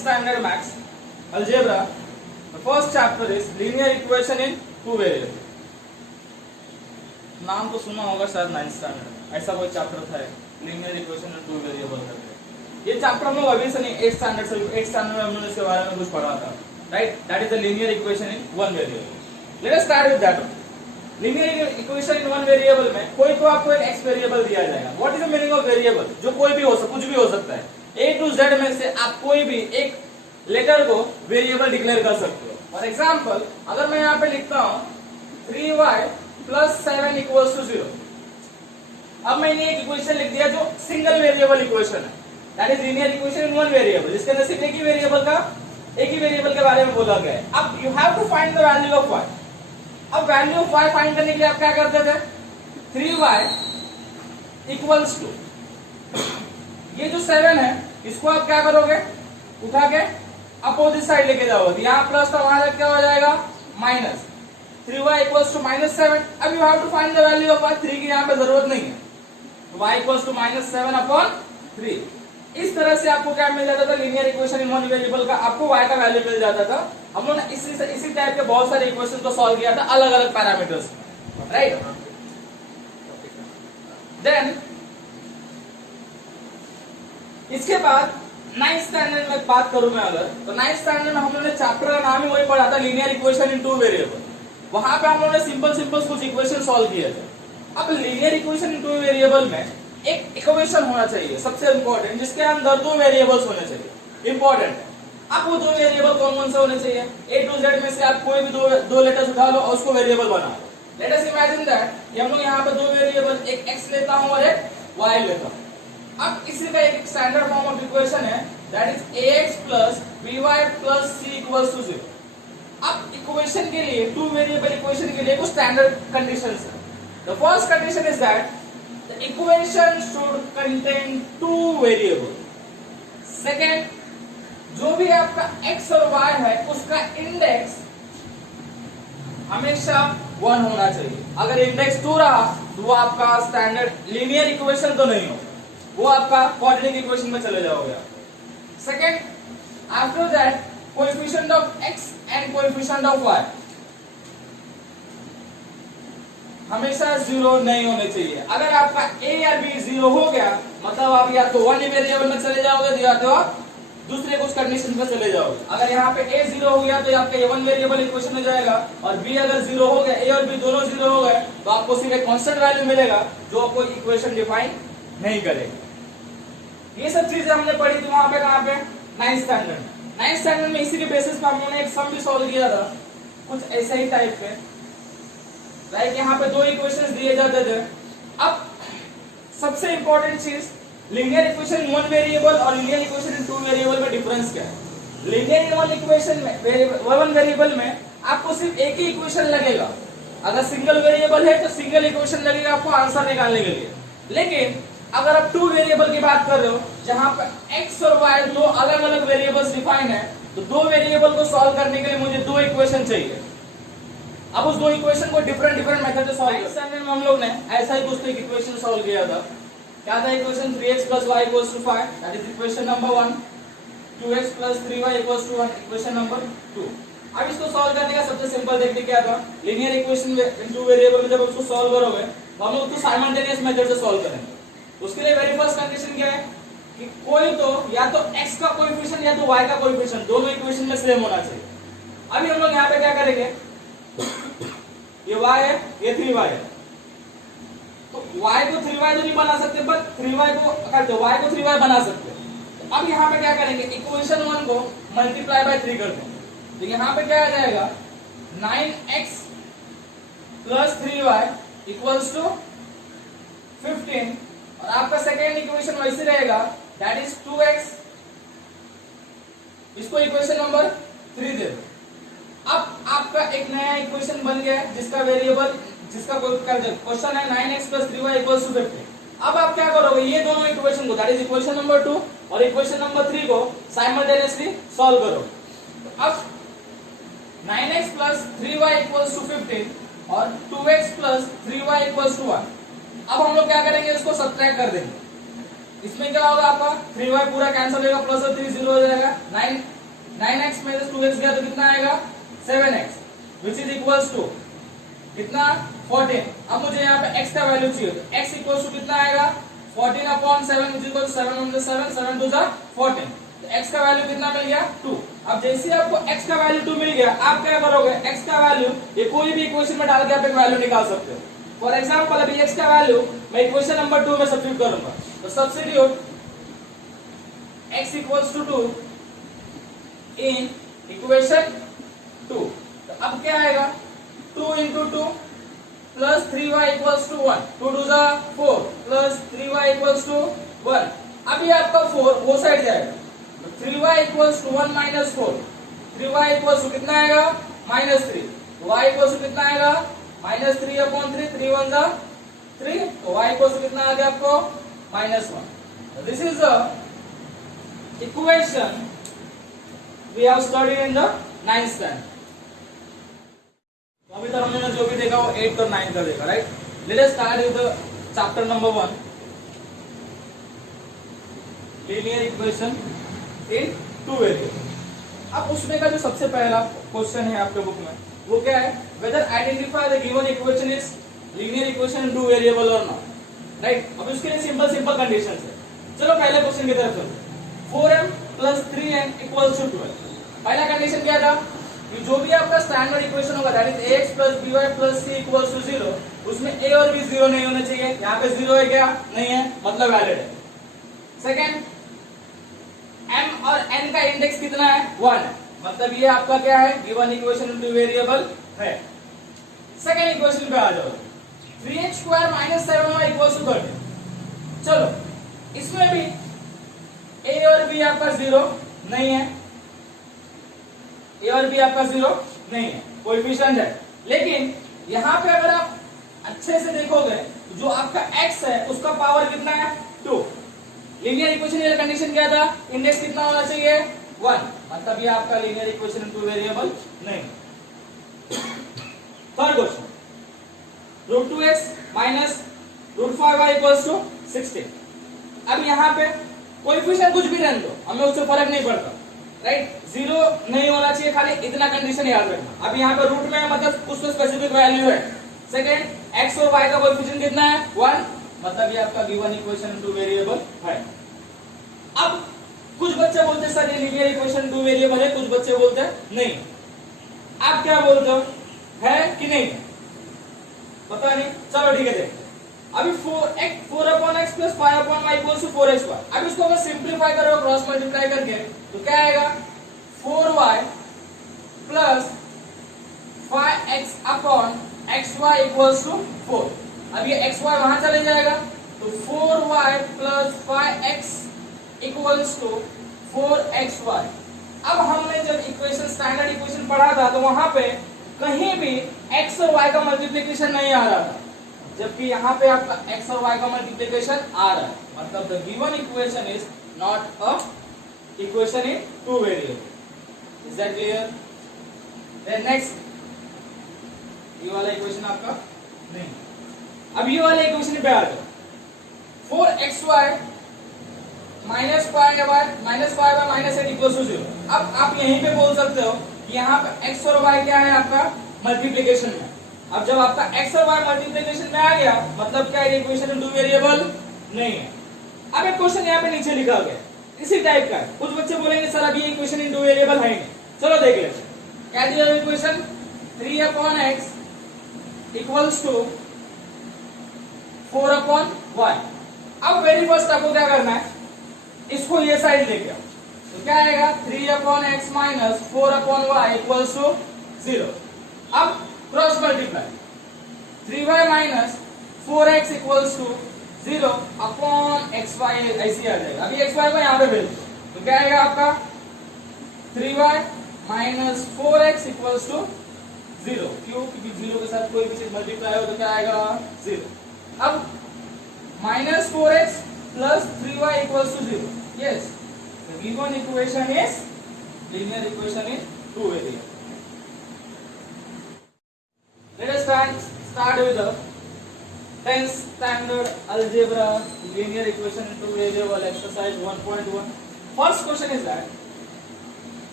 standard maths algebra. The first chapter is linear equation in two variable. नाम तो सुना होगा शायद 9th स्टैंडर्ड, ऐसा कोई चैप्टर था linear equation in two variable करके। ये चैप्टर हम लोग अभी से नहीं 8th स्टैंडर्ड में हमने इसके बारे में कुछ पढ़ा था, right? That is the linear equation in one variable. Let us start with that. Linear equation in one variable में कोई तो आपको एक x वेरिएबल दिया जाएगा. What is the meaning of variable? जो कोई भी हो सकता, कुछ भी हो सकता है. A to Z में से आप कोई भी एक लेटर को वेरिएबल डिक्लेयर कर सकते हो. फॉर एग्जाम्पल अगर मैं यहाँ पे लिखता हूँ 3y + 7 = 0. अब मैंने एक इक्वेशन लिख दिया जो सिंगल वेरिएबल इक्वेशन है. That is linear equation in one variable, जिसके अंदर सिर्फ एक ही वेरिएबल के बारे में बोला गया है. अब you have to find the value of y. अब वैल्यू ऑफ y फाइंड करने के लिए आप क्या करते थे? 3y = ये जो 7 है इसको आप क्या करोगे? उठा के अपोजिट साइड लेके जाओगे. यहाँ प्लस था, वहां क्या हो जाएगा? माइनस. 3y = -7. अब you have to find the value of y. 3 की यहाँ पे जरूरत नहीं है, तो y = -7/3. इस तरह से आपको क्या मिल जाता था? Linear equation in one variable का आपको y का वैल्यू मिल जाता था. हम लोगों ने इसी टाइप के बहुत सारे इक्वेशन को सॉल्व किया था अलग अलग पैरामीटर्स, राइट? देन इसके बाद 9th स्टैंडर्ड में बात करूं मैं अगर, तो 9th स्टैंडर्ड में हम लोगों ने चैप्टर का नाम ही वही पढ़ा था, linear equation in two variable. वहां पे हम लोगों ने सिंपल कुछ इक्वेशन सॉल्व किए थे. अब linear equation in two variable में एक इक्वेशन होना चाहिए सबसे इंपॉर्टेंट, जिसके अंदर दो वेरिएबल्स होने चाहिए. इंपॉर्टेंट है. अब वो दो वेरिएबल कौन से होने चाहिए? A to Z में से आप कोई भी दो लेटर्स उठा लो और उसको वेरिएबल बना लो. लेट अस इमेजिन दैट हम लोग यहाँ पे दो वेरिएबल, एक x लेता हूँ और एक y लेता हूँ. अब इसी का एक स्टैंडर्ड फॉर्म ऑफ इक्वेशन है, that is ax + by + c = 0. अब इक्वेशन के लिए, टू वेरिएबल इक्वेशन के लिए कुछ स्टैंडर्ड कंडीशंस है. The first condition is that the equation should contain two variable. Second, जो भी आपका x और y है उसका इंडेक्स हमेशा 1 होना चाहिए. अगर इंडेक्स 2 रहा तो वो आपका स्टैंडर्ड लीनियर इक्वेशन तो नहीं हो, वो आपका क्वाड्रेटिक इक्वेशन में चले जाओगे. Second, after that coefficient of x and coefficient of y हमेशा 0 नहीं होने चाहिए. अगर आपका a या b 0 हो गया मतलब आप या तो वन वेरिएबल में चले जाओगे या तो आप दूसरे कुछ कंडीशन में चले जाओगे. अगर यहाँ पे a 0 हो गया तो आपका वन वेरिएबल इक्वेशन में जाएगा, और b अगर 0 हो गया, a और b दोनों 0 हो गए तो आपको सिर्फ एक कांस्टेंट वैल्यू मिलेगा जो आपको इक्वेशन डिफाइन नहीं करेगा. ये सब चीजें हमने पढ़ी थी वहां पे, कहाँ पे? 9th स्टैंडर्ड में. 9th स्टैंडर्ड में इसी के बेसिस पे हम लोगों ने एक सम भी सॉल्व किया था कुछ ऐसे ही टाइप पे. लाइक यहाँ पे दो इक्वेशंस दिए जाते थे. अब सबसे इंपॉर्टेंट चीज, linear equation in one variable और linear equation in two variable में डिफरेंस क्या है? लीनियर इन वन इक्वेशन में, वन वेरिएबल में आपको सिर्फ एक ही इक्वेशन लगेगा. अगर सिंगल वेरिएबल है तो सिंगल इक्वेशन लगेगा आपको आंसर निकालने के लिए. लेकिन अगर आप टू वेरिएबल की बात कर रहे हो जहां पर x और y दो अलग अलग वेरिएबल्स डिफाइन है, तो दो वेरिएबल को सॉल्व करने के लिए मुझे दो इक्वेशन चाहिए. अब उस दो इक्वेशन को डिफरेंट मेथड से सॉल्व करने में हम लोग ने ऐसा ही कुछ एक इक्वेशन सॉल्व किया था. क्या था equation? 3x + y = 5. That is equation number 1. 2x + 3y = 1. Equation number 2. अब इसको सॉल्व करने का सबसे सिंपल टेक्निक क्या था? Linear equation in two variable में जब उसको सॉल्व करोगे तो हम लोग उसको साइमल्टेनियस मेथड से सॉल्व करेंगे. उसके लिए वेरी फर्स्ट कंडीशन क्या है कि कोई तो या तो x का कोएफिशिएंट या तो y का कोएफिशिएंट दोनों इक्वेशन में सेम होना चाहिए. अभी हम लोग यहाँ पे क्या करेंगे? ये y है, ये 3y है, तो y को 3y तो नहीं बना सकते, बट 3y को करते y को 3y बना सकते. तो अब यहाँ पे क्या करेंगे? इक्वेशन 1 को मल्टीप्लाई बाय 3 करते हैं. तो यहाँ पे क्या आ जाएगा? 9x + 3y = 15. और आपका सेकेंड इक्वेशन वैसे रहेगा, दैट इज 2x. इसको इक्वेशन नंबर 3 दे दो. अब आपका एक नया इक्वेशन बन गया जिसका वेरिएबल, जिसका क्वेश्चन है 9x + 3y = 15. अब आप क्या करोगे? ये दोनों इक्वेशन को, दैट इज इक्वेशन नंबर 2 और इक्वेशन नंबर 3 को साइमल्टेनियसली सॉल्व करो. अब 9x + 3y = 15 और 2x + 3y = 1. अब हम लोग क्या करेंगे? इसको सब्ट्रैक्ट कर देंगे. इसमें क्या होगा आपका 3y पूरा कैंसिल होगा, प्लस 3 0 हो जाएगा। 9x में 2x गया तो कितना आएगा 7x, which is equals to कितना 14। अब मुझे यहाँ पे x का वैल्यू चाहिए, तो x इक्वल्स टू कितना आएगा 14/7 विच इक्वल्स 7 1 7 7 2 14। तो x का वैल्यू कितना मिल गया 2। अब जैसे आपको x का वैल्यू 2 मिल गया, आप क्या करोगे, x का वैल्यू ये कोई भी इक्वेशन में डाल के आप एक वैल्यू निकाल सकते हो। फॉर एग्जांपल अभी x का वैल्यू मैं इक्वेशन नंबर 2 में सब्स्टिट्यूट करूंगा, तो substitute x equals to 2 in equation 2। तो अब क्या आएगा 2 into 2 plus 3y equals to 1, 2 2 जा 4 plus 3y equals to 1। अभी आपका 4 वो साइड जाएगा, तो 3y equals to 1 minus 4, 3y equals to कितना आएगा -3, y equals to कितना आएगा -3/3, 3 1 जा 3, तो y equals to कितना आ गया आपको -1। This is the equation we have studied in the 9th standard। तो अभी तक हमने जो भी देखा वो 8th और 9th का देखा, right. Let us start with the chapter number 1, linear equation in 2 variable. अब उसमें का जो सबसे पहला क्वेश्चन है आपके बुक में वो क्या है, whether identify the given equation is linear equation in 2 variable और नॉट, राइट। अब उसके लिए सिंपल कंडीशंस है। चलो पहले क्वेश्चन की तरफ चलो। 4m + 3n = 12। पहला कंडीशन क्या था कि जो भी आपका स्टैंडर्ड इक्वेशन होगा that is ax + by + c = 0, उसमें a और b 0 नहीं होने चाहिए। यहाँ पे 0 है क्या, नहीं है, मतलब वैलिड है। सेकंड, m और n का इंडेक्स कितना है 1 है, मतलब ये आपका क्या है गिवन इक्वेशन इन 2 वेरिएबल है। सेकंड इक्वेशन पे आ जाओ, 3x² - 7y = 30। चलो इसमें भी a और b आपका 0 नहीं है, a और b आपका 0 नहीं है, कोएफिशिएंट है। लेकिन यहाँ पे अगर आप अच्छे से देखोगे तो जो आपका x है उसका पावर कितना है 2। लीनियर इक्वेशन की कंडीशन क्या था, इंडेक्स कितना होना चाहिए 1, मतलब ये आपका लीनियर इक्वेशन इन 2 वेरिएबल नहीं। Third question, √2x - √5y = 16। अब यहाँ पे कोएफिशिएंट कुछ भी रहने दो, हमें उससे फर्क नहीं पड़ता, राइट। 0 नहीं होना चाहिए, खाली इतना कंडीशन याद रखना। अब यहाँ पे रूट में मतलब कुछ तो स्पेसिफिक वैल्यू है। सेकंड, x और y का कोएफिशिएंट कितना है 1, मतलब ये आपका गिवन इक्वेशन इन 2 वेरिएबल है। अब कुछ बच्चे बोलते हैं सर ये लीनियर इक्वेशन 2 वेरिएबल है, कुछ बच्चे बोलते हैं नहीं। आप क्या बोलते हो, है कि नहीं, पता नहीं। चलो ठीक है, देखते अभी 4/x + 5/y = 4xy। अब इसको अगर सिंप्लीफाई करोगे क्रॉस मल्टीप्लाई करके तो क्या आएगा 4y + 5x/xy = 4। अब ये xy वहां चले जाएगा तो 4y + 5x = 4xy। अब हमने जब इक्वेशन स्टैंडर्ड इक्वेशन पढ़ा था तो वहां पे कहीं भी x और y का मल्टीप्लिकेशन नहीं आ रहा था, जबकि यहाँ पे आपका x और y का मल्टीप्लिकेशन आ रहा है, मतलब the given equation is not a equation in 2 variable. Is that clear? Then next, ये वाला इक्वेशन आपका नहीं। अब ये वाले इक्वेशन पे आ जाओ, 4xy - 5y - 8 = 0। अब आप यहीं पे बोल सकते हो कि यहाँ पे x और y क्या है आपका मल्टीप्लिकेशन में। अब जब आपका x और y मल्टीप्लिकेशन में आ गया मतलब क्या है इक्वेशन इन 2 वेरिएबल नहीं है। अब एक क्वेश्चन यहाँ पे नीचे लिखा गया इसी टाइप का है। कुछ बच्चे बोलेंगे सर अभी इक्वेशन इन 2 वेरिएबल है नहीं। चलो देख लेते हैं क्या दिया इक्वेशन, 3/x = 4/y। अब वेरी फर्स्ट आपको क्या करना है, इसको ये साइड लेके आओ, तो क्या आएगा 3/x - 4/y = 0। अब cross multiply, 3y - 4x = 0/xy ऐसे आ जाएगा। अभी xy को यहाँ पे भेज दो तो क्या आएगा आपका 3y - 4x = 0। क्यों, क्योंकि 0 के साथ कोई भी चीज मल्टीप्लाई हो तो क्या आएगा 0। अब -4x + 3y = 0। Yes, the given equation is linear equation in 2 variable. Let us start with the 10th standard algebra linear equation into variable exercise 1.1. First question is that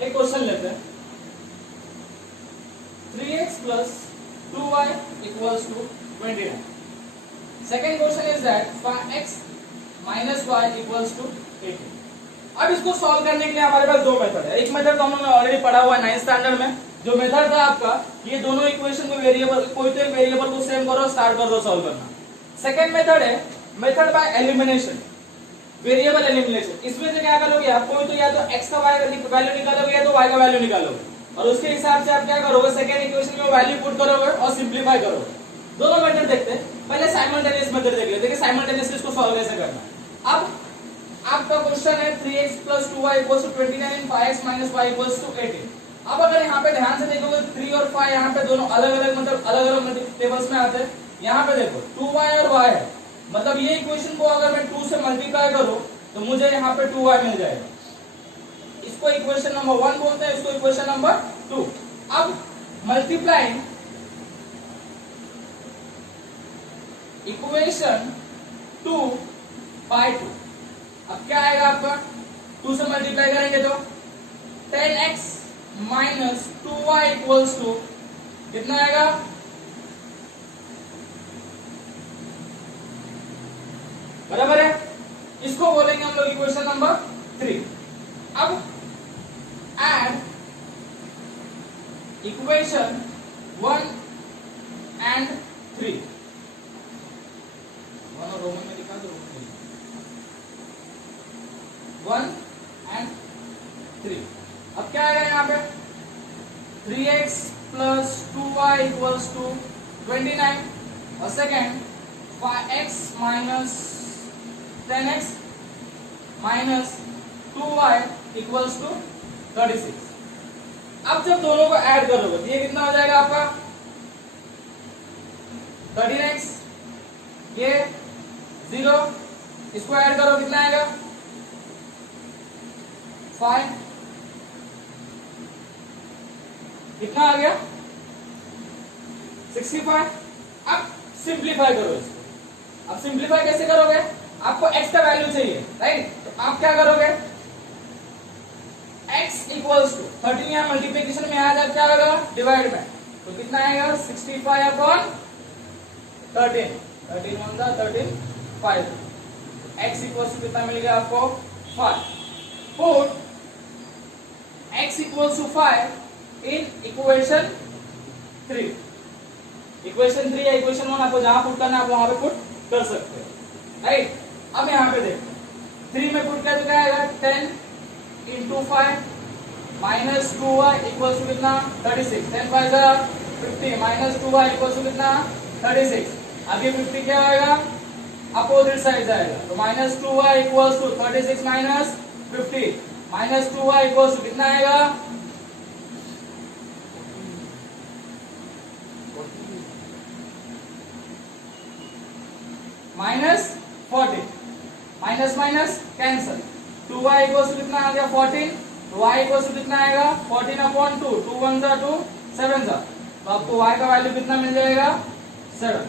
एक क्वेश्चन लेते हैं 3x plus 2y equals to 29. Second question is that 5x minus y equals to 18. अब इसको solve करने के लिए हमारे पास दो मेथड है. एक मेथड तो हमने ऑलरेडी पढ़ा हुआ है 9th स्टैंडर्ड में. जो मेथड था आपका ये दोनों इक्वेशन को वेरिएबल कोई तो एक वेरिएबल को सेम करो स्टार्ट कर दो सॉल्व करना. सेकंड मेथड है method by elimination, variable elimination. इसमें से क्या करोगे आप, कोई तो या तो x का y का वैल्यू निकालोगे या तो y का वैल्यू निकालोगे और उसके हिसाब से आप क्या करोगे सेकंड इक्वेशन में वैल्यू पुट करोगे और सिंपलीफाई करोगे. दोनों मेथड देखते हैं. पहले साइमल्टेनियस मेथड देख लेते हैं कि साइमल्टेनियसली इसको सॉल्व कैसे करना है. अब आपका क्वेश्चन है 3x plus 2y equals to 29 and 5x minus y equals to 18. अब अगर यहाँ पे ध्यान से देखोगे 3 और 5 यहाँ पे दोनों अलग अलग मतलब अलग अलग टेबल्स में आते हैं. यहाँ पे देखो 2y और y है, मतलब ये इक्वेशन को अगर मैं 2 से मल्टीप्लाई करूं तो मुझे यहाँ पे 2y मिल जाएगा. इसको इक्वेशन नंबर 1 बोलते हैं, इसको इक्वेशन नंबर 2. अब मल्टीप्लाइंग इक्वेशन 2 बाय 2, अब क्या आएगा आपका 2 से मल्टीप्लाई करेंगे तो 10x minus 2y equals to कितना आएगा, बराबर है. इसको बोलेंगे हम लोग इक्वेशन नंबर 3. अब एड इक्वेशन 1 एंड 3, रोमन में लिखा दो 1 एंड 3. अब क्या आएगा यहाँ पे 3x plus 2y equals to 29 और second 5x minus 10x minus 2y equals to 36. अब जब दोनों को ऐड करोगे तो ये कितना हो जाएगा आपका 13x, ये 0, इसको ऐड करो कितना आएगा 5, कितना आ गया 65. अब सिंप्लीफाई करो इसको. अब सिंप्लीफाई कैसे करोगे, आपको x का वैल्यू चाहिए राइट, तो आप क्या करोगे x इक्वल्स टू 13 यहाँ मल्टीप्लीकेशन में आ जाए क्या होगा डिवाइड में, तो कितना आएगा 65 अपॉन 13, 13 1 13 5. x इक्वल्स टू कितना मिल गया आपको 5. Put x equals to 5 in equation 3. Equation 3 या इक्वेशन 1 आपको जहां पुट करना है आप वहां पे पुट कर सकते हैं राइट. अब यहां पे देखो 3 में पुट किया तो क्या आएगा 10 into 5 minus 2y equals to कितना 36. 10 5 50 माइनस 2y इक्वल्स टू कितना 36. आगे 50 क्या आएगा अपोजिट साइड जाएगा तो minus 2y equals to 36 minus 50 minus 2y equals to कितना आएगा minus 40. Minus minus cancel, 2y equals to कितना आ गया 14, तो y इक्वल्स टू कितना आएगा 14 अपॉन 2, 2 1 जा 2 7 जा, तो आपको y का वैल्यू कितना मिल जाएगा 7.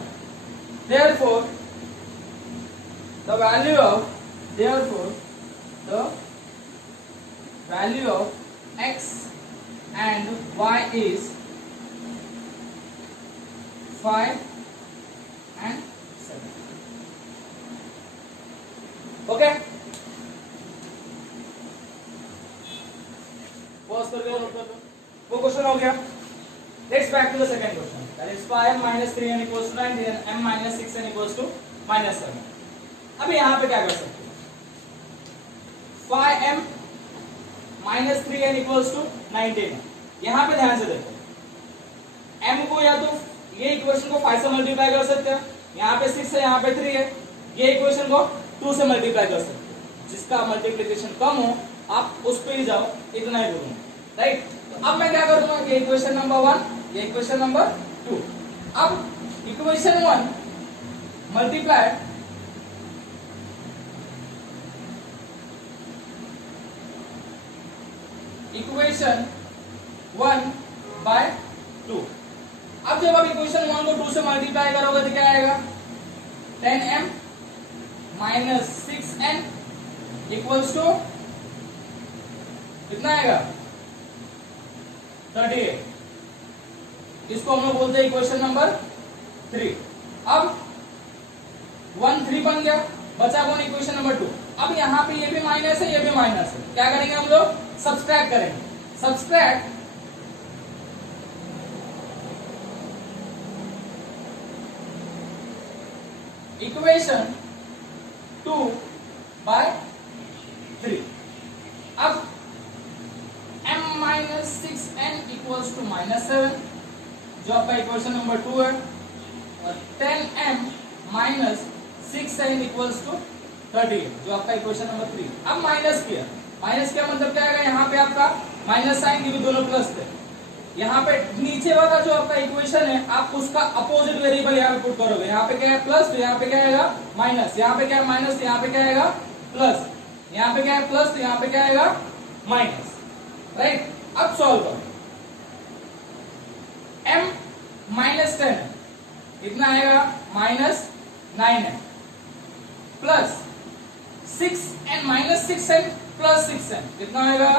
Therefore the value of x and y is 5 and 7. Okay, pause कर दो, वो क्वेश्चन हो गया. Let's back to the second question, that is 5m minus 3n equals to 9 and m minus 6n equals to minus 7. अभी यहां पे क्या कर सकते हैं 5m minus 3n equals to 19. यहां पे ध्यान से देखो m को या तो ये इक्वेशन को 5 से मल्टीप्लाई कर सकते हो, यहां पे 6 है यहां पे 3 है, ये इक्वेशन को 2 से मल्टीप्लाई कर सकते हो. जिसका मल्टीप्लिकेशन कम हो आप उस पे ही जाओ, इतना ही बोलूंगा राइट. तो अब मैं क्या करूंगा ये इक्वेशन नंबर 1, ये इक्वेशन नंबर 2. अब इक्वेशन 1 मल्टीप्लाई इक्वेशन 1 बाय 2. अब जब आप इक्वेशन 1 को 2 से मल्टीप्लाई करोगे तो क्या आएगा 10m minus 6n equals to कितना आएगा 38। इसको हम लोग बोलते हैं इक्वेशन नंबर 3। अब 1 3 बन गया, बचा कौन इक्वेशन नंबर 2। अब यहाँ पे ये भी माइनस है, ये भी माइनस है, क्या करेंगे हम लोग सब्सट्रैक्ट करेंगे। Subtract equation 2 by 3। अब m minus 6n equals to minus 7 जो आपका इक्वेशन नंबर 2 है, और 10m minus 6n equals to 38 जो आपका इक्वेशन नंबर 3। अब माइनस किया मतलब क्या आएगा, यहाँ पे आपका माइनस साइन की भी दोनों प्लस थे, यहाँ पे नीचे वाला जो आपका इक्वेशन है आप उसका अपोजिट वेरिएबल यहाँ पे पुट करोगे। यहाँ पे क्या है प्लस, तो यहाँ पे क्या आएगा माइनस, यहाँ पे क्या है माइनस, तो यहाँ पे क्या आएगा प्लस, यहाँ पे क्या है प्लस, तो यहाँ पे क्या आएगा माइनस, राइट। अब सॉल्व करो, m माइनस 10 है, कितना आएगा minus 9n plus 6n minus 6n plus 6n कितना आएगा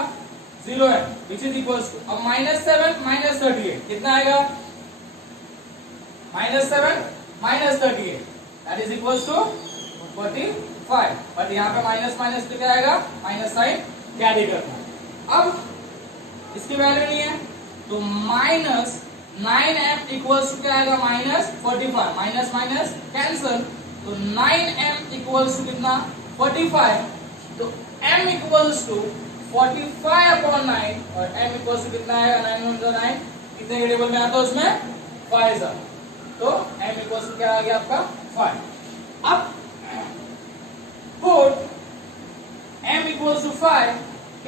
0n which is equals to, अब माइनस 7 माइनस 38 कितना आएगा minus 7 minus 38 that is equals to 45। But यहाँ पे माइनस माइनस तो क्या आएगा माइनस साइन कैरी करना। अब इसकी वैल्यू नहीं है तो माइनस 9m इक्वल्स टू क्या आएगा माइनस 45, माइनस माइनस कैंसल, तो 9m इक्वल्स टू कितना 45, तो m इक्वल्स टू 45 अपॉन 9 और m इक्वल्स टू कितना आएगा 9 1 9, कितने वेरिएबल में आता है उसमें 5 आ, तो m इक्वल्स टू क्या आ गया आपका 5। अब put m equals to 5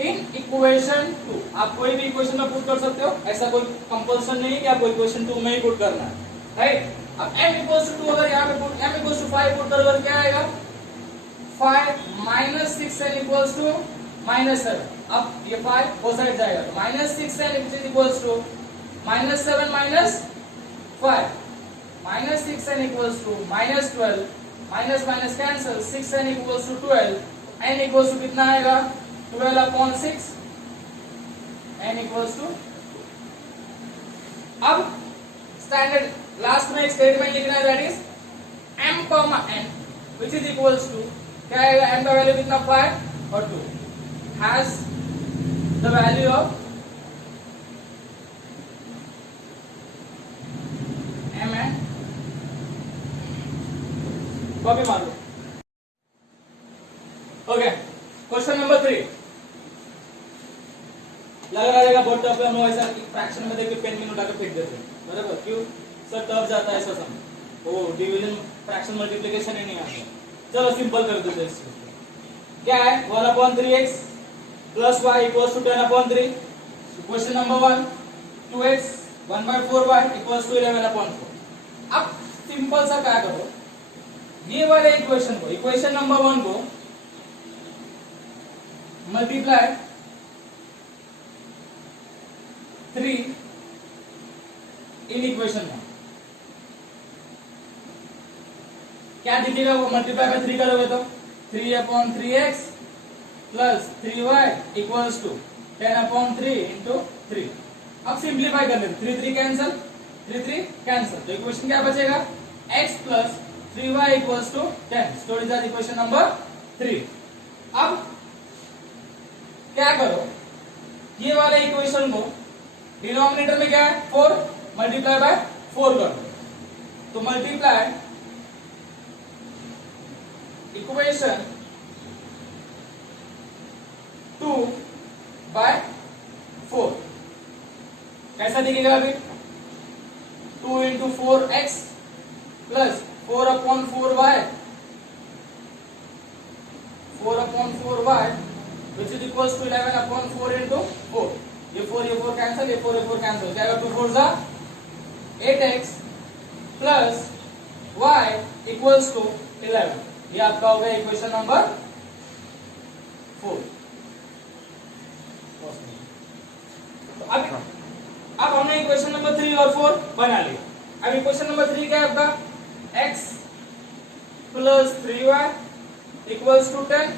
in equation 2। आप कोई भी इक्वेशन में पुट कर सकते हो, ऐसा कोई कंपल्सन नहीं है कि आपको इक्वेशन 2 में ही पुट करना है, राइट। अब m इक्वल्स टू 2 अगर यहाँ पे put m equals to 5 put करोगे क्या आएगा 5 minus 6n equals to minus 7। अब ये 5 वो साइड जाएगा तो minus 6n equals to minus 7 minus 5, minus 6n equals to minus 12, minus minus cancel, 6n equals to 12, n equals to कितना आएगा 12 अपॉन 6, n इक्वल्स टू। अब स्टैंडर्ड लास्ट में एक स्टेटमेंट लिखना है that is m comma n which is equals to क्या आएगा m का वैल्यू कितना 5 और 2 has the value of m and copy मारो। ओके क्वेश्चन नंबर 3 लग रहा है बहुत टफ है, हम लोग ऐसा फ्रैक्शन में देख के पेन में उठा के फेंक देते हैं, बराबर क्यों सर टफ जाता है ऐसा सम, वो डिवीजन फ्रैक्शन मल्टीप्लिकेशन ही नहीं आता। चलो सिंपल कर देते हैं इसको। क्या है 1/3x plus y equals to 10/3। Question number 1 2x 1/4y equals to 11/4। अब सिंपल सा क्या करो, ये वाले इक्वेशन को इक्वेशन नंबर 1 को मल्टीप्लाई 3 इन इक्वेशन 1, क्या दिखेगा वो मल्टीप्लाई बाय 3 करोगे तो 3/3x plus 3y equals to 10/3 into 3। अब सिंप्लीफाई कर लेते 3 3 कैंसिल 3 3 कैंसिल, तो इक्वेशन क्या बचेगा x plus 3y equals to 10। Story that equation number 3। अब क्या करो, ये वाले इक्वेशन को डिनोमिनेटर में क्या है 4 मल्टीप्लाई बाय 4 करो, तो मल्टीप्लाई इक्वेशन 2 बाय 4 कैसा दिखेगा अभी 2 into 4x plus 4/4y 4/4y which is equals to 11/4 into 4। ये 4 कैंसिल, ये 4 कैंसिल, क्या होगा 2 4 जा 8x plus y equals to 11। ये आपका हो गया इक्वेशन नंबर 4। तो अब हमने इक्वेशन नंबर 3 और 4 बना लिया। अब इक्वेशन नंबर 3 क्या है आपका x plus 3y equals to 10।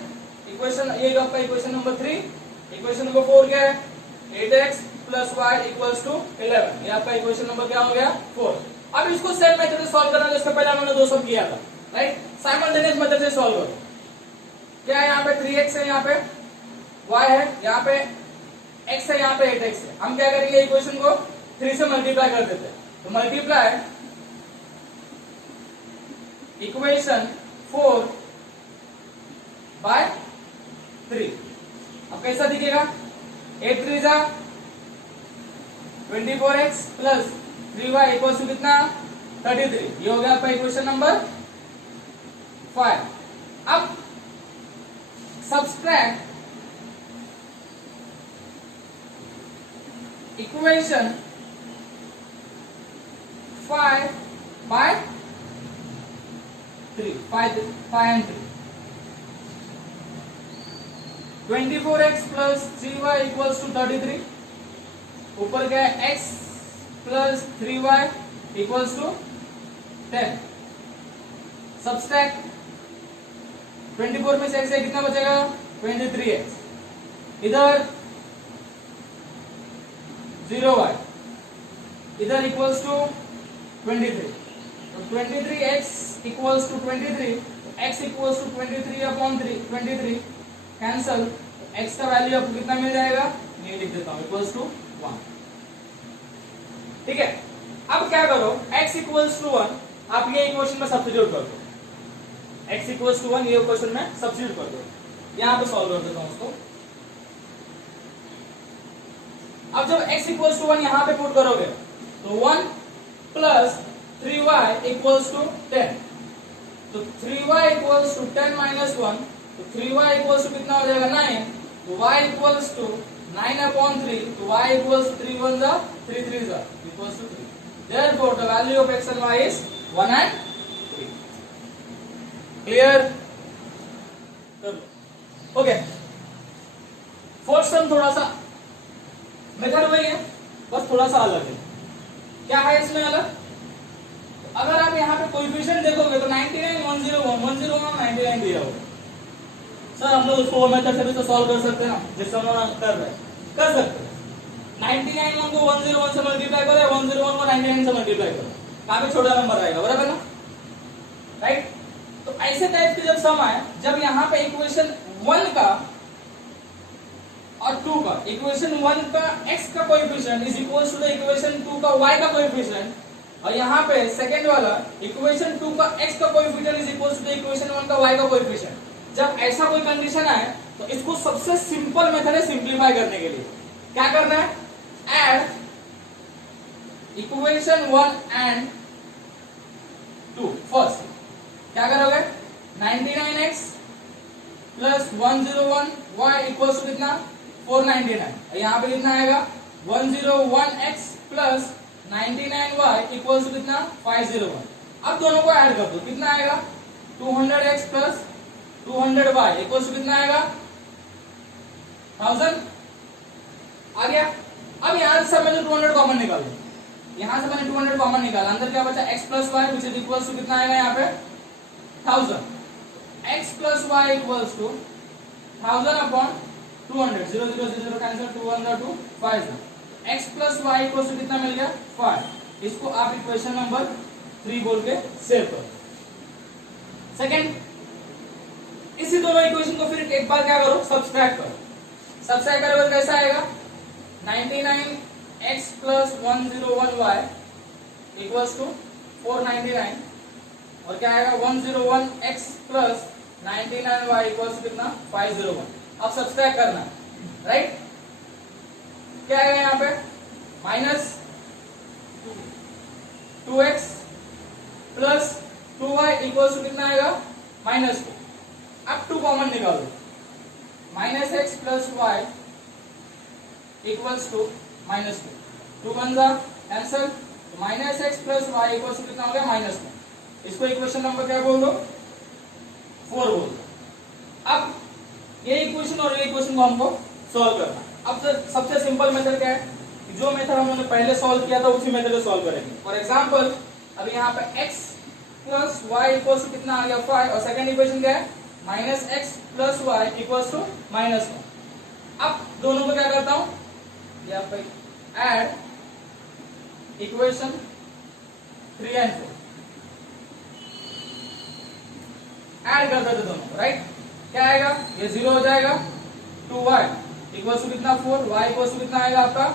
Equation ये आपका इक्वेशन नंबर 3। इक्वेशन नंबर 4 क्या है? 8x plus y equals to 11। ये आपका इक्वेशन नंबर क्या हो गया? 4। अब इसको सेम मेथड से सॉल्व करना है, जिसका पहले हमने दो सब किया था, राइट? साइमल्टेनियस मेथड से सॉल्व करो। क्या है यहाँ पे? 3x है, यहाँ पे y है, यहाँ पे x है, यहाँ पे 8x है। हम क्या करेंगे? इक्वेशन को 3 से मल्टीप्लाई कर देते हैं। तो मल्टीप्लाई इक्वेशन 4 बाय 3। अब कैसा दिखेगा? 8 3 जा 24x plus 3y equal to कितना? 33। ये हो गया आपका इक्वेशन नंबर 5। अब subtract equation 5 by 3, 5 and 3। 24x plus 3y equals to 33। ऊपर क्या है? x plus 3y equals to 10। Subtract 24 में से x कितना बचेगा? 23x। इधर 0y, इधर इक्वल्स टू 23। तो 23x equals to 23, x equals to 23/3 cancel. x का वैल्यू आपको कितना मिल जाएगा? ये लिख देता हूं, इक्वल्स टू 1। ठीक है, अब क्या करो? x इक्वल्स टू 1 आप ये इक्वेशन में सब्स्टिट्यूट कर दो। x इक्वल्स टू 1 ये इक्वेशन में सब्स्टिट्यूट कर दो। यहां पे सॉल्व कर देता हूं उसको। अब जब x इक्वल्स टू 1 यहां पे पुट करोगे तो 1 प्लस 3y इक्वल्स टू 10। तो 3y इक्वल्स टू 10 माइनस 1, तो 3y इक्वल्स टू कितना हो जाएगा? 9। तो y इक्वल्स टू 9/3। तो y इक्वल्स टू 3 1 जा 3 3 जा equals to 3। Therefore the value of x and y is 1 and 3। Clear? Okay, fourth सम थोड़ा सा मेथड वही है, बस थोड़ा सा अलग है। क्या है इसमें अलग? अगर आप यहाँ पे कोएफिशिएंट देखोगे तो 99 101 101 99 दिया होगा। सर हम लोग उसको मेथड से भी तो सॉल्व कर सकते हैं ना, जिससे हम लोग कर रहे हैं, कर सकते हैं। 99 को 101 से मल्टीप्लाई करो, 101 को 99 से मल्टीप्लाई करो, काफी छोटा नंबर आएगा, बराबर ना? राइट? तो ऐसे टाइप के जब सम आए, जब यहाँ पे इक्वेशन 1 का और 2 का, इक्वेशन 1 का x का coefficient is equal to the equation 2 का y का कोएफिशिएंट, और यहाँ पे सेकंड वाला इक्वेशन 2 का x का coefficient is equal to the equation 1 का y का कोएफिशिएंट। जब ऐसा कोई कंडीशन आए तो इसको सबसे सिंपल मेथड है सिंप्लीफाई करने के लिए। क्या करना है? Add equation 1 and 2 first. क्या करोगे? 99x plus 101 y equals to कितना? 499। यहाँ पे कितना आएगा? 101x plus 99y equals to कितना? 501। अब दोनों को ऐड कर दो, कितना आएगा? 200x plus 200y equals to कितना आएगा? 1000 आ गया। अब यहाँ से मैंने 200 कॉमन निकाल दो, यहाँ से मैंने 200 कॉमन निकाला, अंदर क्या बचा? x plus y which is equals to कितना आएगा? यहाँ पे 1000। x plus y equals to 1000/200, 0 0 0 cancel, 2 1 2 5। x plus y equals to कितना मिल गया? 5। इसको आप इक्वेशन नंबर 3 बोल के सेव करो। सेकंड, इसी दोनों इक्वेशन को फिर एक बार क्या करो? सब्सट्रैक्ट करो। सब्सट्रैक्ट करोगे तो कैसा आएगा? 99x plus 101y equals to 499, और क्या आएगा? 101x plus 99y equals to कितना? 501। अब सब्सट्रैक्ट करना है, राइट? क्या आएगा यहाँ पे? Minus 2x plus 2y equals to कितना आएगा? -2। अब 2 कॉमन निकालो, -x plus y equals to -2, 2 1 जा cancel, -x plus y equals to कितना हो गया? -1। इसको इक्वेशन नंबर क्या बोल दो? 4 बोल दो। अब ये इक्वेशन और ये इक्वेशन को हमको सॉल्व करना है। अब सबसे सिंपल मेथड क्या है? जो मेथड हमने पहले सॉल्व किया था उसी मेथड से सॉल्व करेंगे। फॉर एग्जांपल, अब यहाँ पे x plus y equal to कितना आ गया 5 और सेकंड इक्वेशन क्या है minus x plus y equal to -1। अब दोनों को क्या करता हूं यहाँ पे ऐड इक्वेशन 3 एंड 4 ऐड कर देते दोनों राइट। क्या आएगा ये 0 हो जाएगा 2y इक्वल टू कितना 4 y इक्वल टू कितना आएगा आपका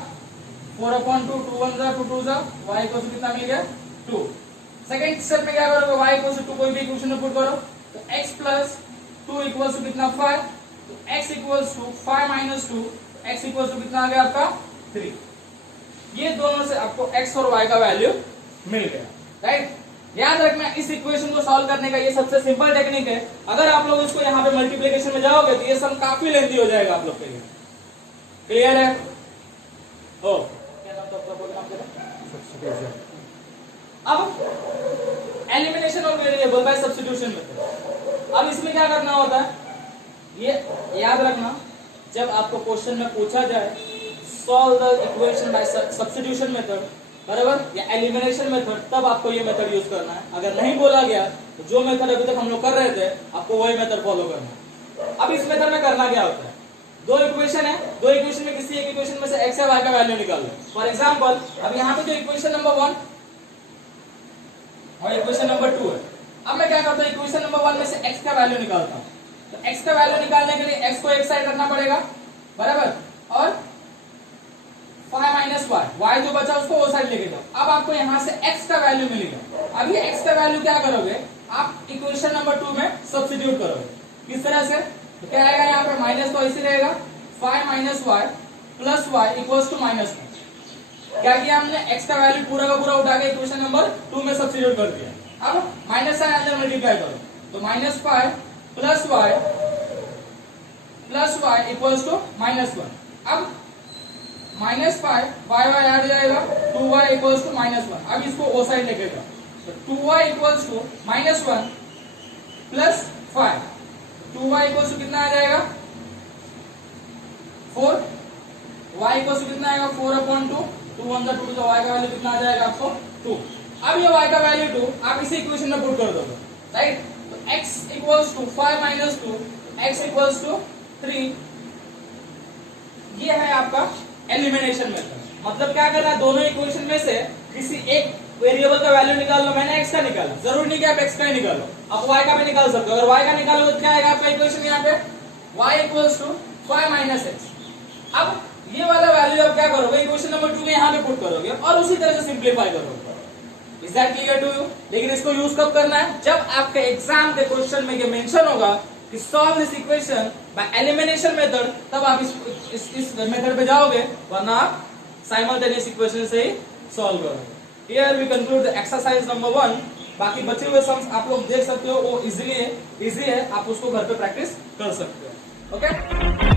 4/2 2 1 जा 2 2 जा y इक्वल टू कितना मिल गया 2। सेकंड स्टेप में क्या करोगे y इक्वल टू 2 कोई भी इक्वेशन में पुट करो तो x प्लस 2 इक्वल टू कितना 5 तो x equal to 5 minus 2 x equal to कितना आ गया आपका 3। ये दोनों से आपको x और y का वैल्यू मिल गया राइट। याद रखना इस इक्वेशन को सॉल्व करने का ये सबसे सिंपल टेक्निक है। अगर आप लोग इसको यहाँ पे मल्टीप्लिकेशन में जाओगे तो ये सम काफी लेंथी हो जाएगा आप लोग के लिए। क्लियर है? ओ क्या नाम था आपका बोलना आपका? अब elimination of variable bye substitution method. अब इसमें क्या करना होता है ये याद रखना, जब आपको क्वेश्चन में पूछा जाए solve the equation by substitution method बराबर या एलिमिनेशन मेथड, तब आपको ये मेथड यूज करना है। अगर नहीं बोला गया तो जो मेथड अभी तक हम लोग कर रहे थे आपको वही मेथड फॉलो करना है। अब इस मेथड में करना क्या होता है, दो इक्वेशन है, दो इक्वेशन में किसी एक इक्वेशन में से x या y का वैल्यू निकाल लो। फॉर एग्जांपल अब यहाँ पे जो इक्वेशन नंबर 1 और इक्वेशन नंबर 2 है, अब मैं क्या करता हूँ इक्वेशन नंबर 1 में से x का वैल्यू निकालता हूँ। तो x का वैल्यू निकालने के लिए x को एक साइड रखना पड़ेगा बराबर और 5 माइनस y जो बचा उसको वो साइड लेके जाओ। अब आपको यहाँ से x का वैल्यू मिलेगा। अब ये x का वैल्यू क्या करोगे आप इक्वेशन नंबर 2 में सब्स्टिट्यूट करोगे। किस तरह से तो क्या आएगा यहाँ पे माइनस तो ऐसे रहेगा 5 minus y plus y equals to -1। क्या किया हमने x का वैल्यू पूरा का पूरा उठा के इक्वेशन नंबर 2 में सब्स्टिट्यूट कर दिया। अब माइनस साइन अंदर मल्टीप्लाई करो तो -5 प्लस वाई इक्वल्स टू -1। अब -5 y ऐड हो जाएगा 2y इक्वल्स टू -1। अब इसको ओ साइड लेके जाओ तो 2y equals to -1 plus 5 2y equals to कितना आ जाएगा 4 y इक्वल्स टू कितना आएगा 4/2 2 1 2 2 y का वैल्यू कितना आ जाएगा आपको 2। अब ये y का वैल्यू 2 आप इसी इक्वेशन में पुट कर दोगे राइट। तो x equals to 5 minus 2 x equals to 3। ये है आपका एलिमिनेशन मेथड। मतलब क्या करना है दोनों इक्वेशन में से किसी एक वेरिएबल का वैल्यू निकाल लो। मैंने x का निकाला, जरूर नहीं कि आप x का ही निकालो, आप y का भी निकाल सकते हो। अगर y का निकालोगे तो क्या आएगा आपका इक्वेशन यहाँ पे y equals to 5 minus x। अब ये वाला वैल्यू आप क्या करोगे इक्वेशन नंबर 2 में यहाँ पे पुट करोगे और उसी तरह से सिंप्लीफाई करोगे। Is that clear to you? लेकिन इसको यूज कब करना है जब आपके एग्जाम के क्वेश्चन में ये मेंशन होगा कि solve this equation by elimination method, तब आप इस मेथड पे जाओगे, वरना आप साइमल्टेनियस इक्वेशन से ही सॉल्व करोगे। Here we conclude the exercise number 1। बाकी बचे हुए सम्स आप लोग देख सकते हो, वो इजी है, आप उसको घर पे प्रैक्टिस कर सकते हो। ओके